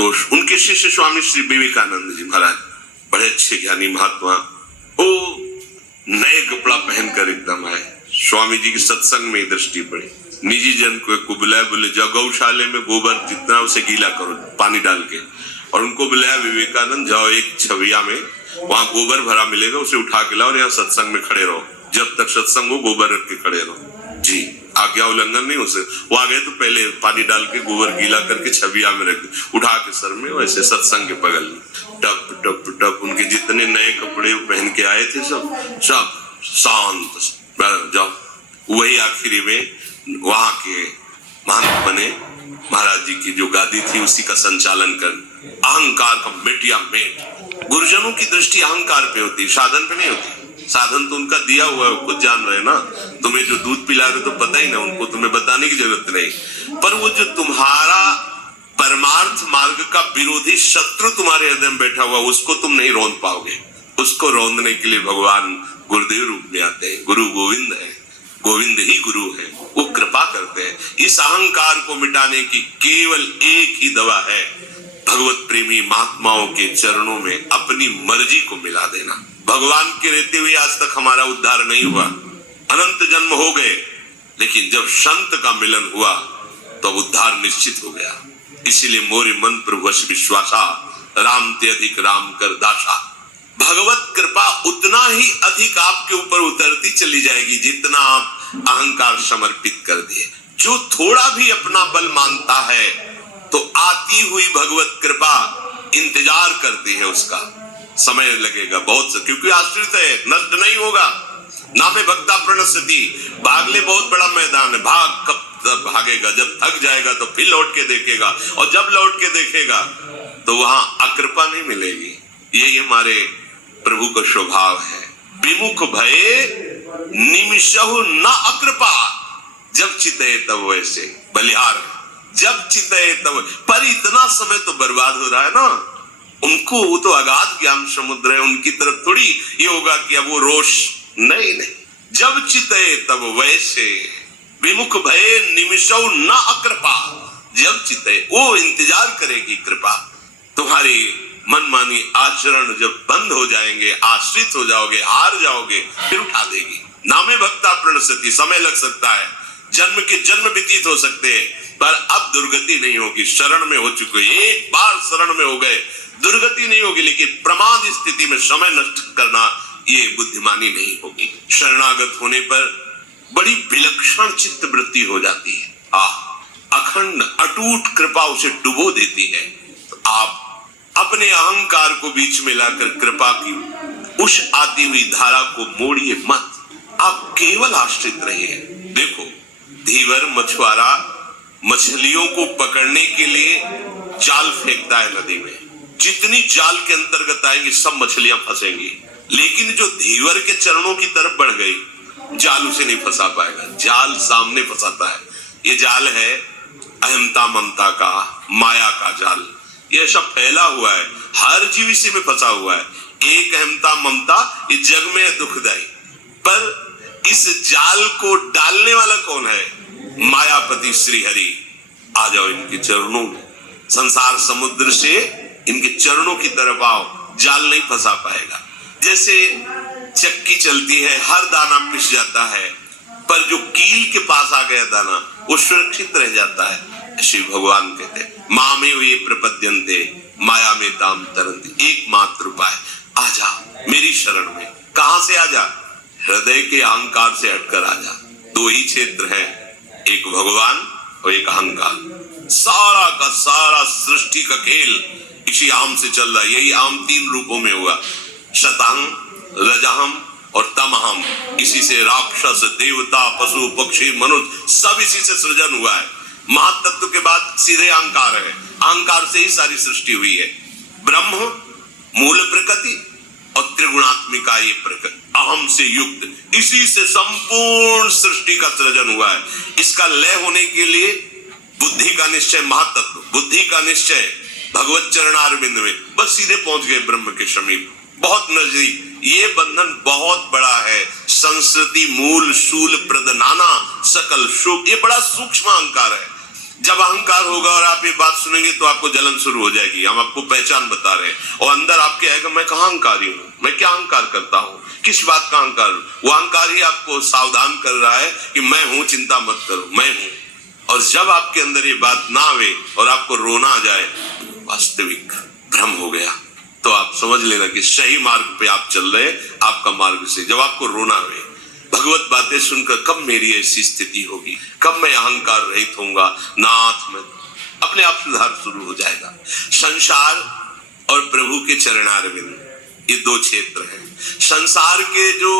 तो उनके शिष्य स्वामी श्री विवेकानंद जी महाराज, बड़े अच्छे ज्ञानी महात्मा, वो नए कपड़ा पहनकर एकदम आए। स्वामी जी के सत्संग में दृष्टि पड़ी, निजी जन को बुलाया, बोले जाओ गौशाले में गोबर जितना उसे गीला करो पानी डाल के, और उनको बुलाया विवेकानंद, जाओ एक छविया में वहां गोबर भरा मिलेगा, उसे उठा के लाओ और यहाँ सत्संग में खड़े रहो, जब तक सत्संग हो गोबर रख के खड़े रहो। जी, आज्ञा उल्लंघन नहीं उसे। वो आ गए तो पहले पानी डाल के गोबर गीला करके छविया में रख, उठा के सर में वैसे सत्संग के बगल में टप टप टप, उनके जितने नए कपड़े पहन के आए थे सब शांत, जाओ। वही आखिरी में वहां के महंत बने, महाराज जी की जो गादी थी उसी का संचालन कर, अहंकार का मिटिया मेट। गुरुजनों की दृष्टि अहंकार पे होती, साधन पे नहीं होती। साधन तो उनका दिया हुआ है, खुद जान रहे ना। तुम्हें जो दूध पिला रहे तो पता ही ना, उनको तुम्हें बताने की जरूरत नहीं। पर वो जो तुम्हारा परमार्थ मार्ग का विरोधी शत्रु तुम्हारे हृदय में बैठा हुआ, उसको तुम नहीं रोंद पाओगे। उसको रोंदने के लिए भगवान गुरुदेव रूप में आते हैं। गुरु गोविंद है, गोविंद ही गुरु है, वो कृपा करते हैं। इस अहंकार को मिटाने की केवल एक ही दवा है, भगवत प्रेमी महात्माओं के चरणों में अपनी मर्जी को मिला देना। भगवान के रहते हुए आज तक हमारा उद्धार नहीं हुआ, अनंत जन्म हो गए, लेकिन जब संत का मिलन हुआ तो उद्धार निश्चित हो गया। इसीलिए मोरे मन पर वश विश्वासा, राम ते अधिक राम कर दासा। भगवत कृपा उतना ही अधिक आपके ऊपर उतरती चली जाएगी जितना आप अहंकार समर्पित कर दिए। जो थोड़ा भी अपना बल मानता है तो आती हुई भगवत कृपा इंतजार करती है, उसका समय लगेगा बहुत, क्योंकि आश्रित है, नष्ट नहीं होगा। नामे भक्ता प्रणश्यति, भागले बहुत बड़ा मैदान है, भाग कब तक भागेगा, जब थक जाएगा तो फिर लौट के देखेगा, और जब लौट के देखेगा तो वहां अकृपा नहीं मिलेगी। यही हमारे प्रभु का स्वभाव है। विमुख भये निमिषहु न अकृपा, जब चिते तब वैसे बलिहार, जब चिते तब। पर इतना समय तो बर्बाद हो रहा है ना, उनको वो तो अगाध ज्ञान समुद्र है, उनकी तरफ थोड़ी ये होगा कि अब वो रोष नहीं। जब चिते तब वैसे, विमुख भये निमिषहु न अकृपा, जब चिते, वो इंतजार करेगी कृपा। तुम्हारी मनमानी आचरण जब बंद हो जाएंगे, आश्रित हो जाओगे, हार जाओगे, फिर उठा देगी। नामे भक्ता प्रणश्यति, समय लग सकता है, जन्म के जन्म व्यतीत हो सकते हैं, पर अब दुर्गति नहीं होगी। शरण में हो चुके, एक बार शरण में हो गए, दुर्गति नहीं होगी। लेकिन प्रमाद स्थिति में समय नष्ट करना ये बुद्धिमानी नहीं होगी। शरणागत होने पर बड़ी विलक्षण चित्त वृत्ति हो जाती है। अखंड अटूट कृपा उसे डुबो देती है। तो आप अपने अहंकार को बीच में लाकर कृपा की उस आती हुई धारा को मोड़िए मत, आप केवल आश्रित रहिए। देखो, धीवर मछुआरा मछलियों को पकड़ने के लिए जाल फेंकता है नदी में, जितनी जाल के अंतर्गत आएंगी सब मछलियां फंसेंगी। लेकिन जो धीवर के चरणों की तरफ बढ़ गई, जाल उसे नहीं फंसा पाएगा, जाल सामने फंसाता है। ये जाल है अहमता ममता का, माया का जाल। ये सब फैला हुआ है, हर जीव इसी में फंसा हुआ है। एक अहमता ममता इस जग में है दुखदाई, पर इस जाल को डालने वाला कौन है? मायापति श्री हरि। आ जाओ इनके चरणों में, संसार समुद्र से इनके चरणों की तरफ आओ, जाल नहीं फंसा पाएगा। जैसे चक्की चलती है, हर दाना पिस जाता है, पर जो कील के पास आ गया दाना वो सुरक्षित रह जाता है। शिव भगवान कहते हैं, मामे ये प्रपद्यन्ते माया में ताम तरन्ति। एकमात्र उपाय, आ जा मेरी शरण में। कहां से आ जा? हृदय के अहंकार से हटकर आ जा। दो ही क्षेत्र है, एक भगवान और एक अहंकार। सारा का सारा सृष्टि का खेल इसी आम से चल रहा है। यही आम तीन रूपों में हुआ, शतांग, रजहम और तमहम। इसी से राक्षस, देवता, पशु, पक्षी, मनुष्य सब इसी से सृजन हुआ है। महातत्व के बाद सीधे अहंकार है, अहंकार से ही सारी सृष्टि हुई है। ब्रह्म मूल प्रकृति और त्रिगुणात्मिका ये प्रकृति अहम से युक्त, इसी से संपूर्ण सृष्टि का सृजन हुआ है। इसका लय होने के लिए बुद्धि का निश्चय, महातत्व बुद्धि का निश्चय भगवत चरणारविंद में, बस सीधे पहुंच गए ब्रह्म के समीप, बहुत नजदीक। ये बंधन बहुत बड़ा है। संस्कृति मूल शूल प्रदनाना सकल शुभ, ये बड़ा सूक्ष्म अहंकार है। जब अहंकार होगा और आप ये बात सुनेंगे तो आपको जलन शुरू हो जाएगी। हम आपको पहचान बता रहे हैं और अंदर आपके आएगा मैं कहाँ अहंकारी हूँ, मैं क्या अहंकार करता हूँ, किस बात का अहंकार। वो अहंकार ही आपको सावधान कर रहा है कि मैं हूं, चिंता मत करो, मैं हूं। और जब आपके अंदर ये बात ना आवे और आपको रोना आ जाए, वास्तविक भ्रम हो गया, तो आप समझ लेना कि सही मार्ग पे आप चल रहे, आपका मार्ग से। जब आपको रोना आवे, भगवत बातें सुनकर कब मेरी ऐसी स्थिति होगी, कब मैं अहंकार रहित होऊंगा, नाथ में अपने आप सुधार शुरू हो जाएगा। संसार और प्रभु के चरणारविंद, ये दो क्षेत्र हैं। संसार के जो